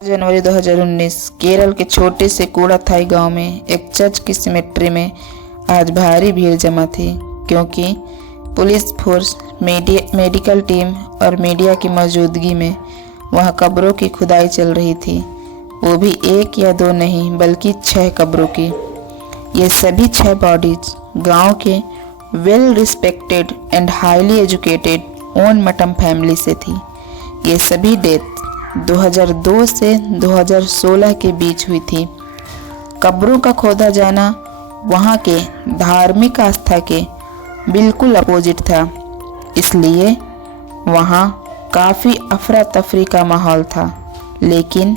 जनवरी 2019 केरल के छोटे से कोडाथाई गांव में एक चर्च की सिमेट्री में आज भारी भीड़ जमा थी, क्योंकि पुलिस फोर्स, मेडिकल टीम और मीडिया की मौजूदगी में वहां कब्रों की खुदाई चल रही थी। वो भी एक या दो नहीं बल्कि 6 कब्रों की। ये सभी 6 बॉडीज गांव के well respected and highly educated own mutton family से थी। ये सभी डेथ 2002 से 2016 के बीच हुई थी। कब्रों का खोदा जाना वहाँ के धार्मिक आस्था के बिल्कुल अपोजिट था, इसलिए वहाँ काफ़ी अफरा तफरी का माहौल था। लेकिन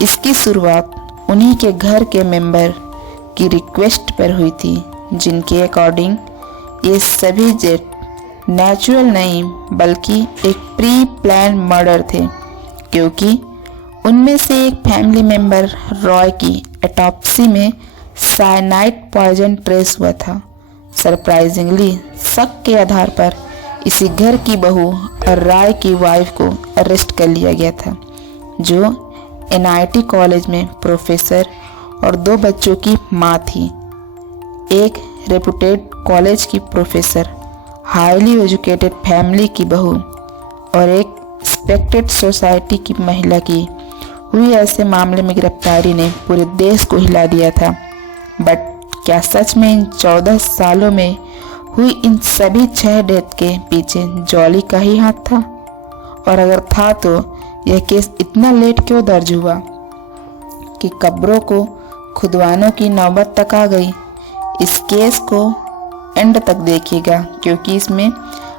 इसकी शुरुआत उन्हीं के घर के मेंबर की रिक्वेस्ट पर हुई थी, जिनके अकॉर्डिंग ये सभी जेट नेचुरल नहीं बल्कि एक प्री प्लान मर्डर थे, क्योंकि उनमें से एक फैमिली मेंबर रॉय की ऑटोप्सी में साइनाइड पॉइजन ट्रेस हुआ था। सरप्राइजिंगली शक के आधार पर इसी घर की बहू और रॉय की वाइफ को अरेस्ट कर लिया गया था, जो NIT कॉलेज में प्रोफेसर और 2 बच्चों की माँ थी। एक रेपुटेड कॉलेज की प्रोफेसर, हाईली एजुकेटेड फैमिली की बहू और एक रिस्पेक्टेड सोसाइटी की महिला की हुई ऐसे मामले में गिरफ्तारी ने पूरे देश को हिला दिया था। बट क्या सच में इन 14 सालों में हुई इन सभी 6 डेथ के पीछे जॉली का ही हाथ था? और अगर था तो यह केस इतना लेट क्यों दर्ज हुआ कि कब्रों को खुदवानों की नौबत तक आ गई? इस केस को एंड तक देखिएगा, क्योंकि इसमें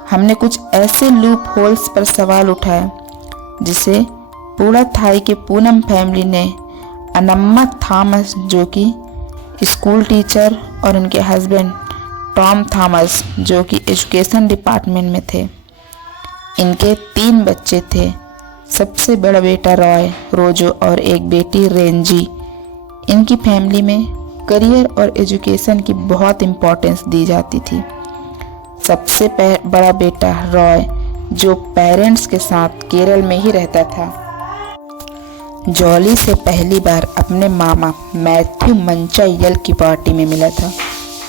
हमने कुछ ऐसे लूप होल्स पर सवाल उठाया जिसे पूरा थाई के पूनम फैमिली ने अनम्मा थॉमस, जो कि स्कूल टीचर, और उनके हस्बैंड टॉम थॉमस, जो कि एजुकेशन डिपार्टमेंट में थे। इनके 3 बच्चे थे। सबसे बड़ा बेटा रॉय, रोजो और एक बेटी रेंजी। इनकी फैमिली में करियर और एजुकेशन की बहुत इम्पोर्टेंस दी जाती थी। सबसे बड़ा बेटा रॉय, जो पेरेंट्स के साथ केरल में ही रहता था, जॉली से पहली बार अपने मामा मैथ्यू मंचायल की पार्टी में मिला था।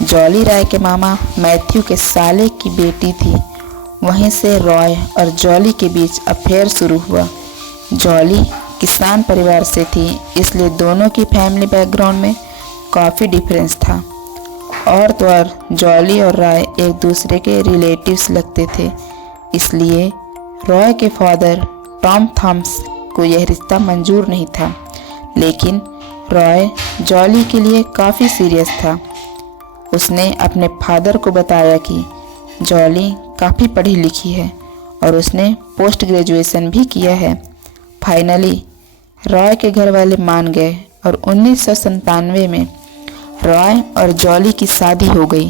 जॉली रॉय के मामा मैथ्यू के साले की बेटी थी। वहीं से रॉय और जॉली के बीच अफेयर शुरू हुआ। जॉली किसान परिवार से थी, इसलिए दोनों की फैमिली बैकग्राउंड में काफ़ी डिफरेंस था। और तो और जॉली और रॉय एक दूसरे के रिलेटिव्स लगते थे, इसलिए रॉय के फादर टॉम थॉमस को यह रिश्ता मंजूर नहीं था। लेकिन रॉय जॉली के लिए काफ़ी सीरियस था। उसने अपने फादर को बताया कि जॉली काफ़ी पढ़ी लिखी है और उसने पोस्ट ग्रेजुएशन भी किया है। फाइनली रॉय के घर वाले मान गए और 1997 में रॉय और जॉली की शादी हो गई।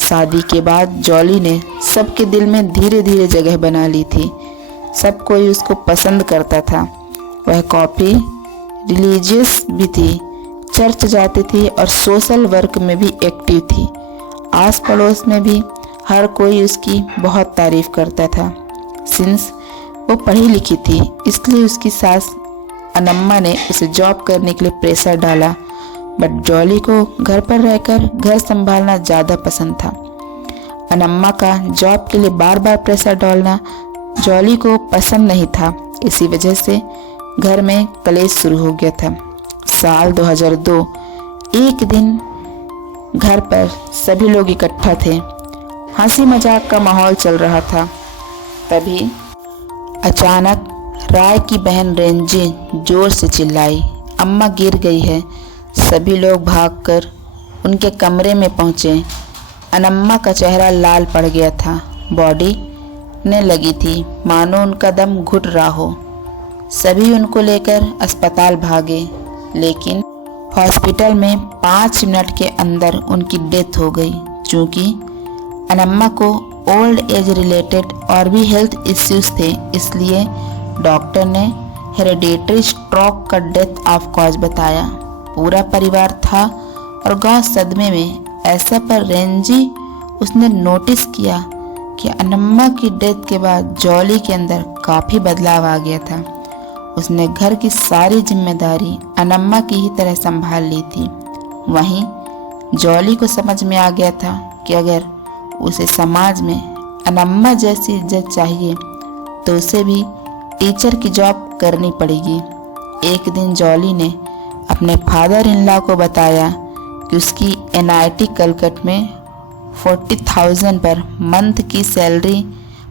शादी के बाद जॉली ने सबके दिल में धीरे धीरे जगह बना ली थी। सब कोई उसको पसंद करता था। वह काफ़ी रिलीजियस भी थी, चर्च जाती थी और सोशल वर्क में भी एक्टिव थी। आस पड़ोस में भी हर कोई उसकी बहुत तारीफ करता था। सिंस वो पढ़ी लिखी थी, इसलिए उसकी सास अनम्मा ने उसे जॉब करने के लिए प्रेशर डाला। बट जॉली को घर पर रहकर घर संभालना ज़्यादा पसंद था। अनम्मा का जॉब के लिए बार बार प्रेशर डालना जॉली को पसंद नहीं था। इसी वजह से घर में कलेश शुरू हो गया था। साल 2002 एक दिन घर पर सभी लोग इकट्ठा थे। हंसी मजाक का माहौल चल रहा था। तभी अचानक राय की बहन रेंजी जोर से चिल्लाई, अम्मा गिर गई है। सभी लोग भागकर उनके कमरे में पहुंचे। अनम्मा का चेहरा लाल पड़ गया था, बॉडी ने लगी थी मानो उनका दम घुट रहा हो। सभी उनको लेकर अस्पताल भागे, लेकिन हॉस्पिटल में 5 मिनट के अंदर उनकी डेथ हो गई। चूँकि अनम्मा को ओल्ड एज रिलेटेड और भी हेल्थ इश्यूज थे, इसलिए डॉक्टर ने हेरिडेटरी स्ट्रोक का डेथ ऑफ कॉज बताया। पूरा परिवार था और गांव सदमे में। ऐसा पर रेंजी उसने नोटिस किया कि अनम्मा की डेथ के बाद जॉली के अंदर काफ़ी बदलाव आ गया था। उसने घर की सारी जिम्मेदारी अनम्मा की ही तरह संभाल ली थी। वहीं जॉली को समझ में आ गया था कि अगर उसे समाज में अनम्मा जैसी इज्जत चाहिए तो उसे भी टीचर की जॉब करनी पड़ेगी। एक दिन जॉली ने अपने फादर इन लॉ को बताया कि उसकी NIT कलकत्ता में 40,000 पर मंथ की सैलरी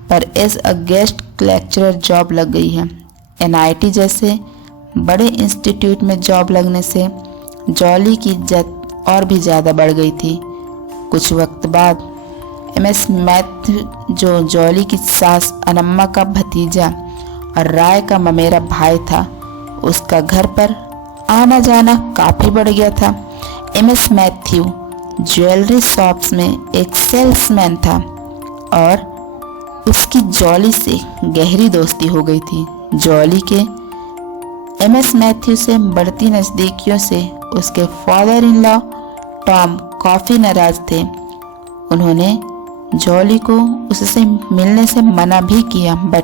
पर as a guest lecturer job लग गई है। NIT जैसे बड़े इंस्टीट्यूट में जॉब लगने से जॉली की इज्जत और भी ज़्यादा बढ़ गई थी। कुछ वक्त बाद MS मैथ्यू, जो जॉली की सास अनम्मा का भतीजा और राय का ममेरा भाई था, उसका घर पर आना जाना काफ़ी बढ़ गया था। MS मैथ्यू ज्वेलरी शॉप्स में एक सेल्समैन था और उसकी जॉली से गहरी दोस्ती हो गई थी। जॉली के MS मैथ्यू से बढ़ती नज़दीकियों से उसके फादर इन लॉ टॉम काफ़ी नाराज थे। उन्होंने जॉली को उससे मिलने से मना भी किया, बट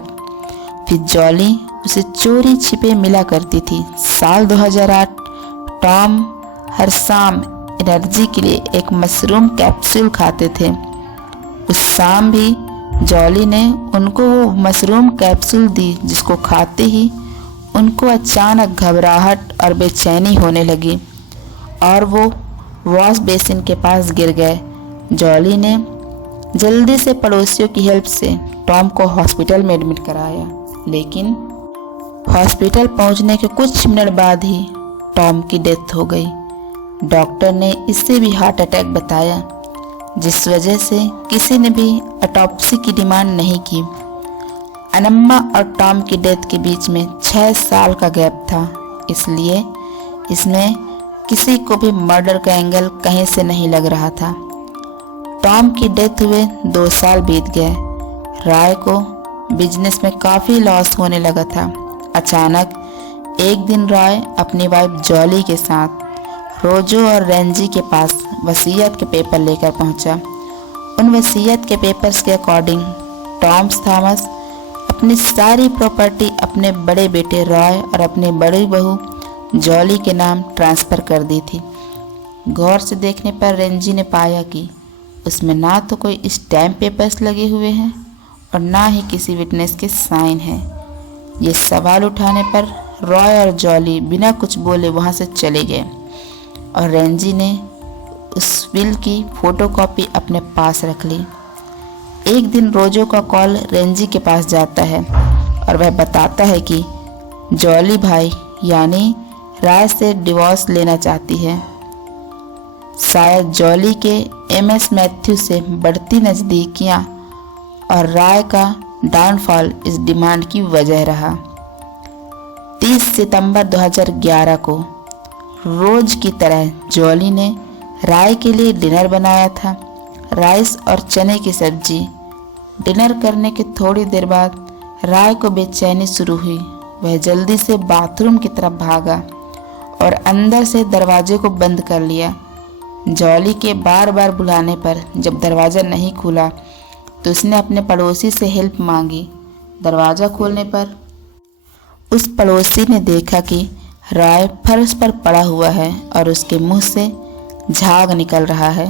फिर जॉली उसे चोरी छिपे मिला करती थी। साल 2008 टॉम हर शाम एनर्जी के लिए एक मशरूम कैप्सूल खाते थे। उस शाम भी जॉली ने उनको वो मशरूम कैप्सूल दी, जिसको खाते ही उनको अचानक घबराहट और बेचैनी होने लगी और वो वॉश बेसिन के पास गिर गए। जॉली ने जल्दी से पड़ोसियों की हेल्प से टॉम को हॉस्पिटल में एडमिट कराया, लेकिन हॉस्पिटल पहुंचने के कुछ मिनट बाद ही टॉम की डेथ हो गई। डॉक्टर ने इससे भी हार्ट अटैक बताया, जिस वजह से किसी ने भी ऑटोप्सी की डिमांड नहीं की। अनम्मा और टॉम की डेथ के बीच में 6 साल का गैप था, इसलिए इसमें किसी को भी मर्डर का एंगल कहीं से नहीं लग रहा था। टॉम की डेथ हुए 2 साल बीत गए। राय को बिजनेस में काफ़ी लॉस होने लगा था। अचानक एक दिन राय अपनी वाइफ जॉली के साथ रोजो और रेंजी के पास वसीयत के पेपर लेकर पहुंचा। उन वसीयत के पेपर्स के अकॉर्डिंग टॉम्स थॉमस अपनी सारी प्रॉपर्टी अपने बड़े बेटे रॉय और अपनी बड़ी बहू जॉली के नाम ट्रांसफ़र कर दी थी। गौर से देखने पर रेंजी ने पाया कि उसमें ना तो कोई स्टैम्प पेपर्स लगे हुए हैं और ना ही किसी विटनेस के साइन हैं। ये सवाल उठाने पर रॉय और जॉली बिना कुछ बोले वहाँ से चले गए और रेंजी ने उस विल की फ़ोटोकॉपी अपने पास रख ली। एक दिन रोजो का कॉल रेंजी के पास जाता है और वह बताता है कि जॉली भाई यानी राय से डिवोर्स लेना चाहती है। शायद जॉली के MS मैथ्यू से बढ़ती नज़दीकियाँ और राय का डाउनफॉल इस डिमांड की वजह रहा। 30 सितंबर 2011 को रोज की तरह जॉली ने राय के लिए डिनर बनाया था, राइस और चने की सब्जी। डिनर करने के थोड़ी देर बाद राय को बेचैनी शुरू हुई। वह जल्दी से बाथरूम की तरफ भागा और अंदर से दरवाजे को बंद कर लिया। जॉली के बार बार बुलाने पर जब दरवाज़ा नहीं खुला तो उसने अपने पड़ोसी से हेल्प मांगी। दरवाज़ा खोलने पर उस पड़ोसी ने देखा कि राय फर्श पर पड़ा हुआ है और उसके मुंह से झाग निकल रहा है।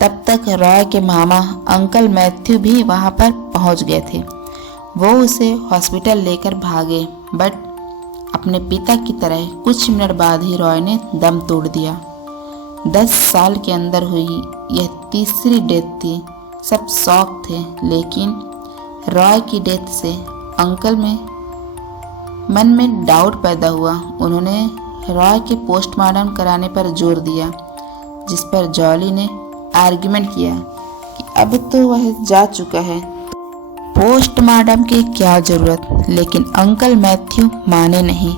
तब तक राय के मामा अंकल मैथ्यू भी वहां पर पहुंच गए थे। वो उसे हॉस्पिटल लेकर भागे, बट अपने पिता की तरह कुछ मिनट बाद ही रॉय ने दम तोड़ दिया। 10 साल के अंदर हुई यह तीसरी डेथ थी। सब शॉक थे, लेकिन रॉय की डेथ से अंकल में मन में डाउट पैदा हुआ। उन्होंने रॉय के पोस्टमार्टम कराने पर जोर दिया, जिस पर जॉली ने आर्ग्यूमेंट किया कि अब तो वह जा चुका है, पोस्टमार्टम की क्या ज़रूरत। लेकिन अंकल मैथ्यू माने नहीं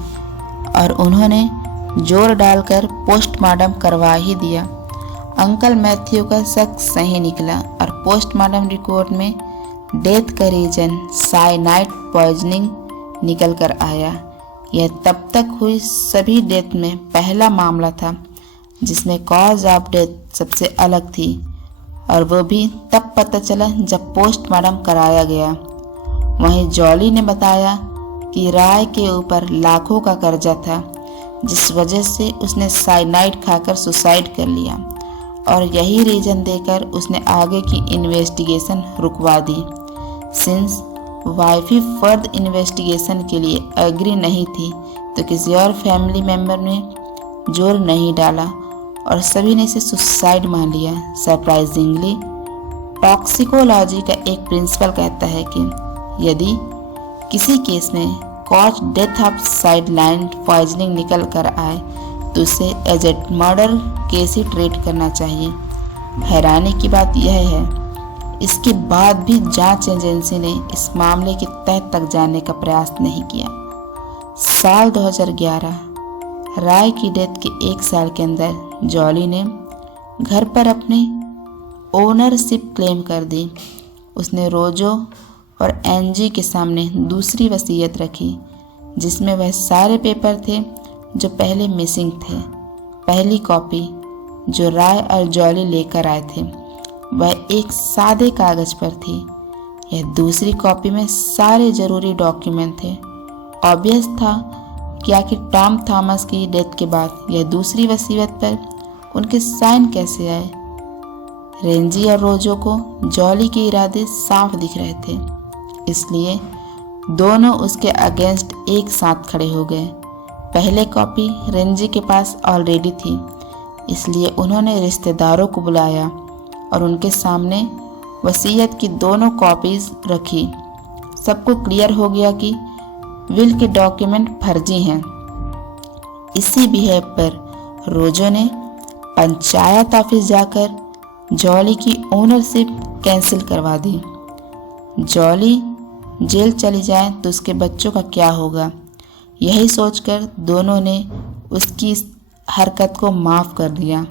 और उन्होंने जोर डालकर पोस्टमार्टम करवा ही दिया। अंकल मैथ्यू का शक सही निकला और पोस्टमार्टम रिपोर्ट में डेथ का रीजन साइनाइड पॉइजनिंग निकल कर आया। यह तब तक हुई सभी डेथ में पहला मामला था जिसमें कॉज ऑफ डेथ सबसे अलग थी, और वो भी तब पता चला जब पोस्टमार्टम कराया गया। वहीं जॉली ने बताया कि राय के ऊपर लाखों का कर्जा था, जिस वजह से उसने साइनाइड खाकर सुसाइड कर लिया और यही रीजन देकर उसने आगे की इन्वेस्टिगेशन रुकवा दी। सिंस वाइफी फर्दर इन्वेस्टिगेशन के लिए एग्री नहीं थी तो किसी और फैमिली मेंबर ने जोर नहीं डाला और सभी ने इसे सुसाइड मान लिया। सरप्राइजिंगली टॉक्सिकोलॉजी का एक प्रिंसिपल कहता है कि यदि किसी केस में कॉज डेथ ऑफ साइडलाइन पॉइजनिंग निकल कर आए तो उसे एज ए मर्डर केस ही ट्रीट करना चाहिए। हैरानी की बात यह है, इसके बाद भी जांच एजेंसी ने इस मामले की तह तक जाने का प्रयास नहीं किया। साल 2011 राय की डेथ के 1 साल के अंदर जॉली ने घर पर अपनी ओनरशिप क्लेम कर दी। उसने रोजो और एनजी के सामने दूसरी वसीयत रखी, जिसमें वह सारे पेपर थे जो पहले मिसिंग थे। पहली कॉपी जो राय और जॉली लेकर आए थे वह एक सादे कागज पर थी। यह दूसरी कॉपी में सारे जरूरी डॉक्यूमेंट थे। ऑब्वियस था कि आखिर टॉम थॉमस की डेथ के बाद यह दूसरी वसीयत पर उनके साइन कैसे आए। रेंजी और रोजो को जॉली के इरादे साफ दिख रहे थे, इसलिए दोनों उसके अगेंस्ट एक साथ खड़े हो गए। पहले कॉपी रेंजी के पास ऑलरेडी थी, इसलिए उन्होंने रिश्तेदारों को बुलाया और उनके सामने वसीयत की दोनों कॉपीज रखी। सबको क्लियर हो गया कि विल के डॉक्यूमेंट फर्जी हैं। इसी बिहेव पर रोजो ने पंचायत ऑफिस जाकर जॉली की ओनरशिप कैंसिल करवा दी। जॉली जेल चली जाए तो उसके बच्चों का क्या होगा, यही सोचकर दोनों ने उसकी इस हरकत को माफ़ कर दिया।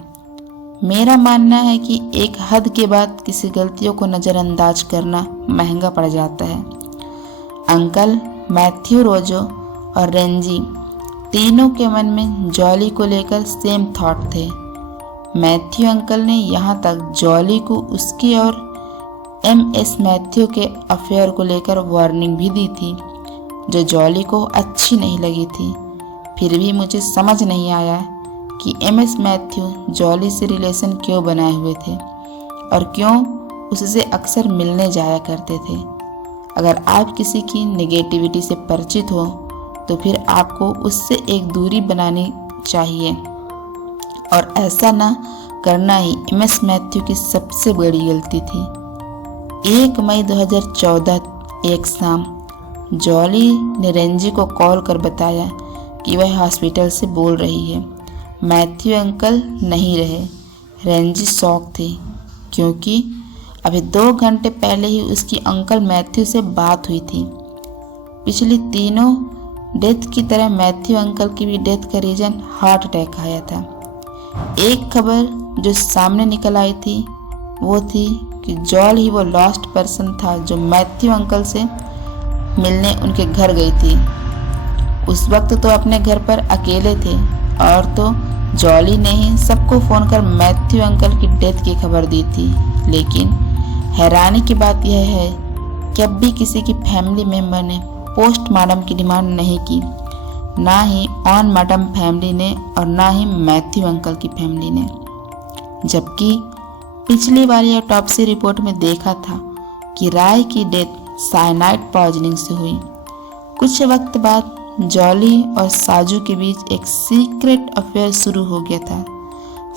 मेरा मानना है कि एक हद के बाद किसी गलतियों को नज़रअंदाज करना महंगा पड़ जाता है। अंकल मैथ्यू, रोजो और रेंजी तीनों के मन में जॉली को लेकर सेम थॉट थे। मैथ्यू अंकल ने यहाँ तक जॉली को उसकी और MS मैथ्यू के अफेयर को लेकर वार्निंग भी दी थी, जो जॉली को अच्छी नहीं लगी थी। फिर भी मुझे समझ नहीं आया कि MS मैथ्यू जॉली से रिलेशन क्यों बनाए हुए थे और क्यों उससे अक्सर मिलने जाया करते थे। अगर आप किसी की नेगेटिविटी से परिचित हो तो फिर आपको उससे एक दूरी बनानी चाहिए और ऐसा ना करना ही MS मैथ्यू की सबसे बड़ी गलती थी। 1 मई 2014 एक शाम जॉली ने रेंजी को कॉल कर बताया कि वह हॉस्पिटल से बोल रही है। मैथ्यू अंकल नहीं रहे। रेंजी शॉक थी क्योंकि अभी 2 घंटे पहले ही उसकी अंकल मैथ्यू से बात हुई थी। पिछली तीनों डेथ की तरह मैथ्यू अंकल की भी डेथ का रीजन हार्ट अटैक आया था। एक खबर जो सामने निकल आई थी वो थी कि जॉल ही वो लास्ट पर्सन था जो मैथ्यू अंकल से मिलने उनके घर गई थी। उस वक्त तो अपने घर पर अकेले थे और तो जॉली ने ही सबको फ़ोन कर मैथ्यू अंकल की डेथ की खबर दी थी। लेकिन हैरानी की बात यह है कि अब भी किसी की फैमिली मेम्बर ने पोस्टमार्टम की डिमांड नहीं की, ना ही ऑन मार्टम फैमिली ने और ना ही मैथ्यू अंकल की फैमिली ने। जबकि पिछली वाली ऑटोप्सी रिपोर्ट में देखा था कि राय की डेथ साइनाइड पॉइजनिंग से हुई। कुछ वक्त बाद जॉली और साजू के बीच एक सीक्रेट अफेयर शुरू हो गया था।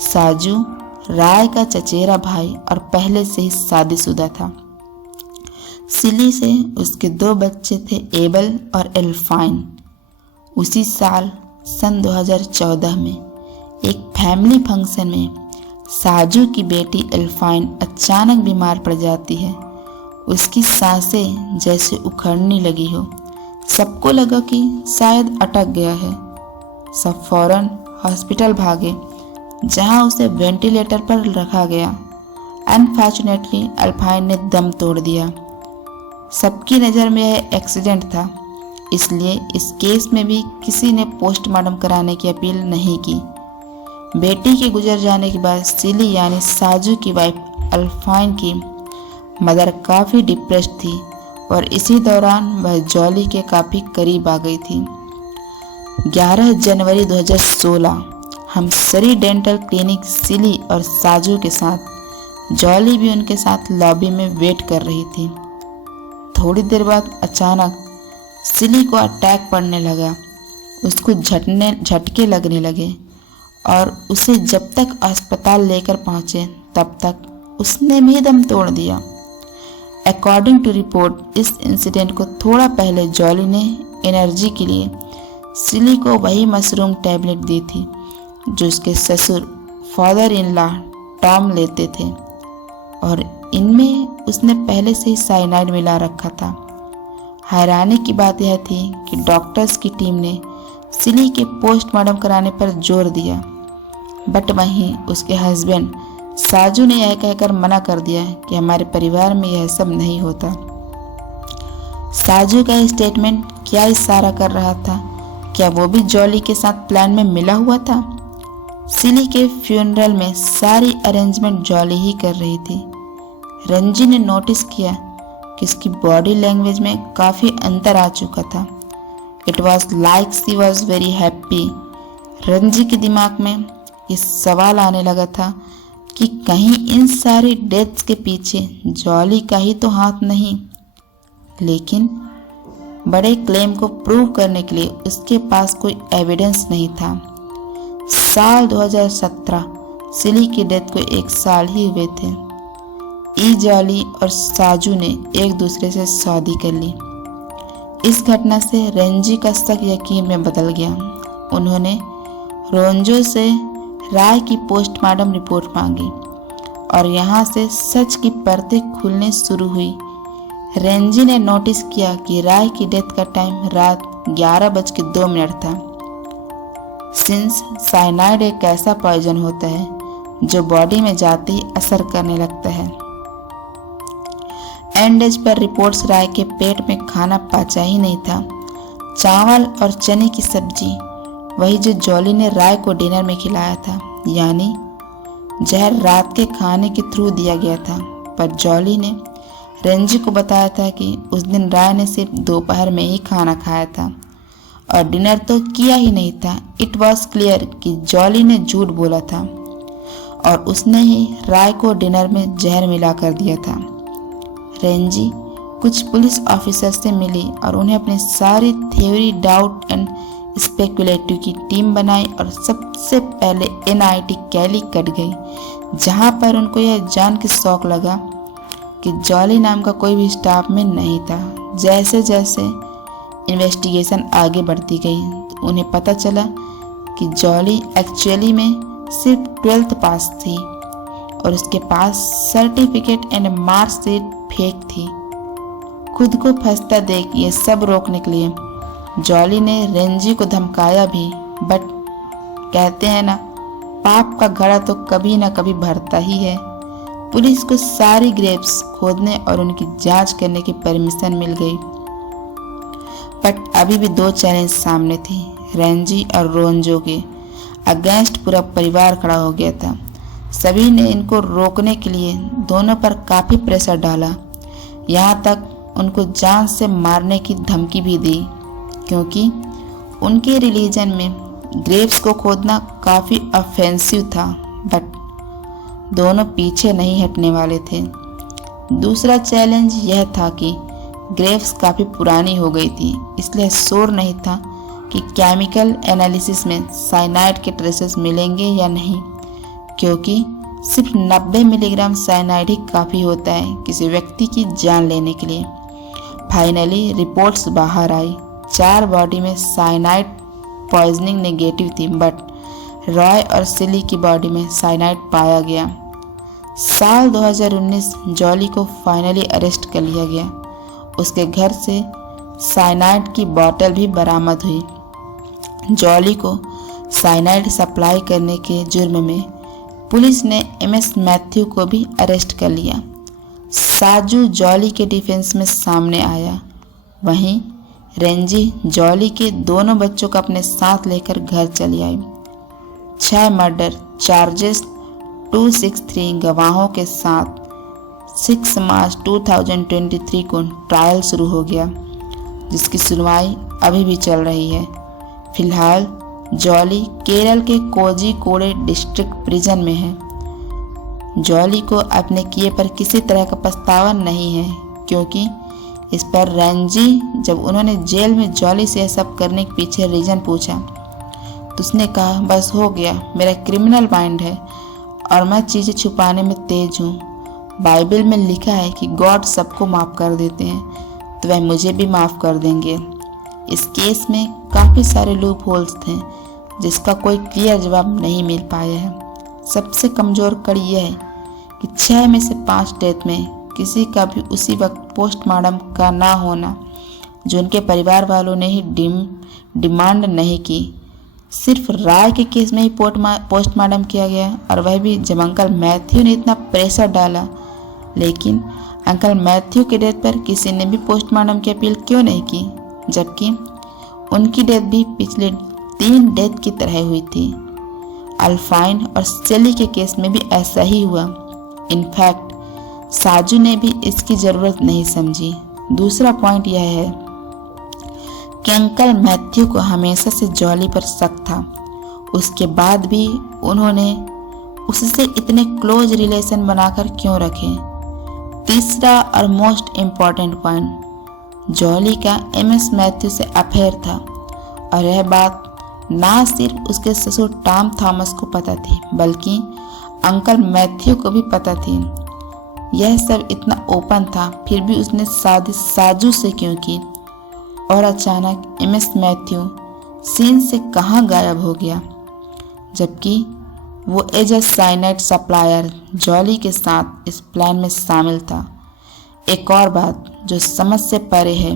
साजू राय का चचेरा भाई और पहले से ही शादीशुदा था। सिली से उसके 2 बच्चे थे, एबल और एल्फाइन। उसी साल सन 2014 में एक फैमिली फंक्शन में साजू की बेटी एल्फाइन अचानक बीमार पड़ जाती है। उसकी सांसें जैसे उखड़ने लगी हो। सबको लगा कि शायद अटक गया है। सब फौरन हॉस्पिटल भागे जहां उसे वेंटिलेटर पर रखा गया। अनफॉर्चुनेटली एल्फाइन ने दम तोड़ दिया। सबकी नज़र में यह एक्सीडेंट था, इसलिए इस केस में भी किसी ने पोस्टमार्टम कराने की अपील नहीं की। बेटी के गुजर जाने के बाद सिली यानी साजू की वाइफ एल्फाइन की मदर काफ़ी डिप्रेस्ड थी और इसी दौरान वह जॉली के काफ़ी करीब आ गई थी। 11 जनवरी 2016 हम सरी डेंटल क्लिनिक सिली और साजू के साथ, जॉली भी उनके साथ लॉबी में वेट कर रही थी। थोड़ी देर बाद अचानक सिली को अटैक पड़ने लगा। उसको झटके लगने लगे और उसे जब तक अस्पताल लेकर पहुंचे तब तक उसने भी दम तोड़ दिया। अकॉर्डिंग टू रिपोर्ट, इस इंसिडेंट को थोड़ा पहले जॉली ने एनर्जी के लिए सिली को वही मशरूम टैबलेट दी थी जो उसके ससुर फादर इन लॉ टॉम लेते थे, और इनमें उसने पहले से ही साइनाइड मिला रखा था। हैरानी की बात यह थी कि डॉक्टर्स की टीम ने सिली के पोस्टमार्टम कराने पर जोर दिया, बट वहीं उसके हस्बैंड साजू ने यह कहकर मना कर दिया कि हमारे परिवार में यह सब नहीं होता। साजू का स्टेटमेंट क्या इशारा कर रहा था? क्या वो भी जॉली के साथ प्लान में मिला हुआ था? सिली के फ्यूनरल में सारी अरेंजमेंट जॉली ही कर रही थी। रंजी ने नोटिस किया कि उसकी बॉडी लैंग्वेज में काफ़ी अंतर आ चुका था। It was like she was very happy. Ranji के दिमाग में ये सवाल आने लगा था कि कहीं इन सारी डेथ्स के पीछे जॉली का ही तो हाथ नहीं। लेकिन बड़े क्लेम को प्रूव करने के लिए उसके पास कोई एविडेंस नहीं था। साल 2017 सिली की डेथ को 1 साल ही हुए थे। जॉली और साजू ने एक दूसरे से शादी कर ली। इस घटना से रेंजी का शक यकीन में बदल गया। उन्होंने रोंजो से राय की पोस्टमार्टम रिपोर्ट मांगी और यहाँ से सच की परतें खुलने शुरू हुई। रेंजी ने नोटिस किया कि राय की डेथ का टाइम रात 11:02 था। सिंस साइनाइड एक ऐसा पॉइजन होता है जो बॉडी में जाते ही असर करने लगता है। एंड एज पर रिपोर्ट्स राय के पेट में खाना पचा ही नहीं था। चावल और चने की सब्जी, वही जो जॉली ने राय को डिनर में खिलाया था, यानी जहर रात के खाने के थ्रू दिया गया था। पर जॉली ने रेंजी को बताया था कि उस दिन राय ने सिर्फ दोपहर में ही खाना खाया था और डिनर तो किया ही नहीं था। इट वॉज क्लियर कि जॉली ने झूठ बोला था और उसने ही राय को डिनर में जहर मिला कर दिया था। रेंजी कुछ पुलिस ऑफिसर से मिली और उन्हें अपनी सारी थ्योरी, डाउट एंड स्पेकुलेटिव की टीम बनाई और सबसे पहले NIT कैलीकट गई, जहां पर उनको यह जान के शौक लगा कि जॉली नाम का कोई भी स्टाफ में नहीं था। जैसे जैसे इन्वेस्टिगेशन आगे बढ़ती गई तो उन्हें पता चला कि जॉली एक्चुअली में सिर्फ 12th पास थी और उसके पास सर्टिफिकेट एंड मार्कशीट फेक थी। खुद को फंसता देख ये सब रोकने के लिए जॉली ने रेंजी को धमकाया भी, बट कहते हैं ना, पाप का घड़ा तो कभी ना कभी भरता ही है। पुलिस को सारी ग्रेव्स खोदने और उनकी जांच करने की परमिशन मिल गई, बट अभी भी 2 चैलेंज सामने थे। रेंजी और रोंजो के अगेंस्ट पूरा परिवार खड़ा हो गया था। सभी ने इनको रोकने के लिए दोनों पर काफ़ी प्रेशर डाला, यहाँ तक उनको जान से मारने की धमकी भी दी, क्योंकि उनके रिलीजन में ग्रेव्स को खोदना काफ़ी ऑफेंसिव था। बट दोनों पीछे नहीं हटने वाले थे। दूसरा चैलेंज यह था कि ग्रेव्स काफ़ी पुरानी हो गई थी, इसलिए श्योर नहीं था कि केमिकल एनालिसिस में साइनाइड के ट्रेसेस मिलेंगे या नहीं, क्योंकि सिर्फ 90 मिलीग्राम साइनाइड ही काफ़ी होता है किसी व्यक्ति की जान लेने के लिए। फाइनली रिपोर्ट्स बाहर आई। 4 बॉडी में साइनाइड पॉइजनिंग नेगेटिव थी, बट रॉय और सिली की बॉडी में साइनाइड पाया गया। साल 2019 जॉली को फाइनली अरेस्ट कर लिया गया। उसके घर से साइनाइड की बोतल भी बरामद हुई। जॉली को साइनाइड सप्लाई करने के जुर्म में पुलिस ने MS मैथ्यू को भी अरेस्ट कर लिया। साजू जॉली के डिफेंस में सामने आया। वहीं रेंजी जॉली के दोनों बच्चों को अपने साथ लेकर घर चली आई। 6 मर्डर चार्जेस 263 गवाहों के साथ 6 मार्च 2023 को ट्रायल शुरू हो गया, जिसकी सुनवाई अभी भी चल रही है। फिलहाल जॉली केरल के कोझिकोडे डिस्ट्रिक्ट प्रिजन में है। जॉली को अपने किए पर किसी तरह का पछतावा नहीं है, क्योंकि इस पर रंजी जब उन्होंने जेल में जॉली से यह सब करने के पीछे रीजन पूछा तो उसने कहा, बस हो गया, मेरा क्रिमिनल माइंड है और मैं चीज़ें छुपाने में तेज हूँ। बाइबल में लिखा है कि गॉड सबको माफ़ कर देते हैं, तो वह मुझे भी माफ़ कर देंगे। इस केस में काफ़ी सारे लूप होल्स थे जिसका कोई क्लियर जवाब नहीं मिल पाया है। सबसे कमज़ोर कड़ी यह है कि 6 में से 5 डेथ में किसी का भी उसी वक्त पोस्टमार्टम का ना होना, जो उनके परिवार वालों ने ही डिमांड नहीं की। सिर्फ राय के केस में ही पोस्टमार्टम किया गया, और वह भी जब अंकल मैथ्यू ने इतना प्रेशर डाला। लेकिन अंकल मैथ्यू के डेथ पर किसी ने भी पोस्टमार्टम की अपील क्यों नहीं की, जबकि उनकी डेथ भी पिछले 3 डेथ की तरह हुई थी। अल्फाइन और सेली के केस में भी ऐसा ही हुआ। इनफैक्ट साजू ने भी इसकी ज़रूरत नहीं समझी। दूसरा पॉइंट यह है कि अंकल मैथ्यू को हमेशा से जॉली पर शक था, उसके बाद भी उन्होंने उससे इतने क्लोज रिलेशन बनाकर क्यों रखे। तीसरा और मोस्ट इम्पॉर्टेंट पॉइंट, जॉली का एमएस मैथ्यू से अफेयर था, और यह बात ना सिर्फ उसके ससुर टॉम थॉमस को पता थी, बल्कि अंकल मैथ्यू को भी पता थी। यह सब इतना ओपन था, फिर भी उसने शादी साजू से क्यों की। और अचानक एमएस मैथ्यू सीन से कहाँ गायब हो गया, जबकि वो as a cyanide supplier Jolly के साथ इस प्लान में शामिल था। एक और बात जो समझ से परे है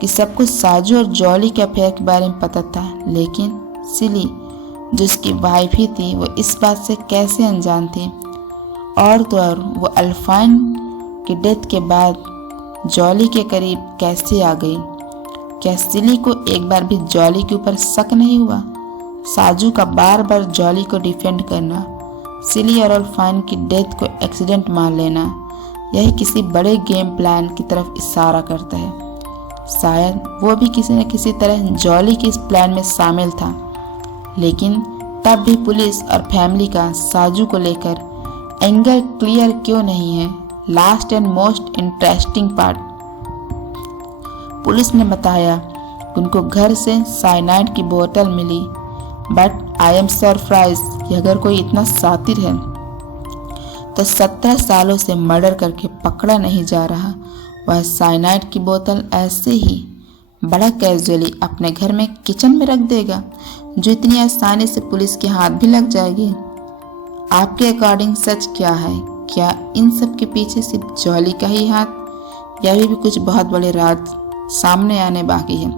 कि सबको साजू और जॉली के अफेयर के बारे में पता था, लेकिन सिली जो उसकी वाइफ ही थी, वो इस बात से कैसे अनजान थी। और तो और वो अल्फाइन की डेथ के बाद जॉली के करीब कैसे आ गई। क्या सिली को एक बार भी जॉली के ऊपर शक नहीं हुआ। साजू का बार बार जॉली को डिफेंड करना, सिली और अल्फाइन की डेथ को एक्सीडेंट मान लेना, यह किसी बड़े गेम प्लान की तरफ इशारा करता है। शायद वो भी किसी न किसी तरह जॉली के इस प्लान में शामिल था, लेकिन तब भी पुलिस और फैमिली का साजू को लेकर एंगल क्लियर क्यों नहीं है। Last and most interesting part, police ने बताया कि उनको घर से साइनाइड की बोतल मिली, बट आई एम सरप्राइज कि अगर कोई इतना शातिर है तो 17 सालों से मर्डर करके पकड़ा नहीं जा रहा, वह साइनाइड की बोतल ऐसे ही बड़ा कैजुअली अपने घर में किचन में रख देगा, जो इतनी आसानी से पुलिस के हाथ भी लग जाएगी। आपके अकॉर्डिंग सच क्या है? क्या इन सब के पीछे सिर्फ जॉली का ही हाथ, या भी कुछ बहुत बड़े राज सामने आने बाकी है?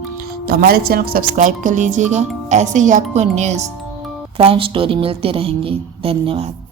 तो हमारे चैनल को सब्सक्राइब कर लीजिएगा। ऐसे ही आपको न्यूज़ क्राइम स्टोरी मिलते रहेंगे। धन्यवाद।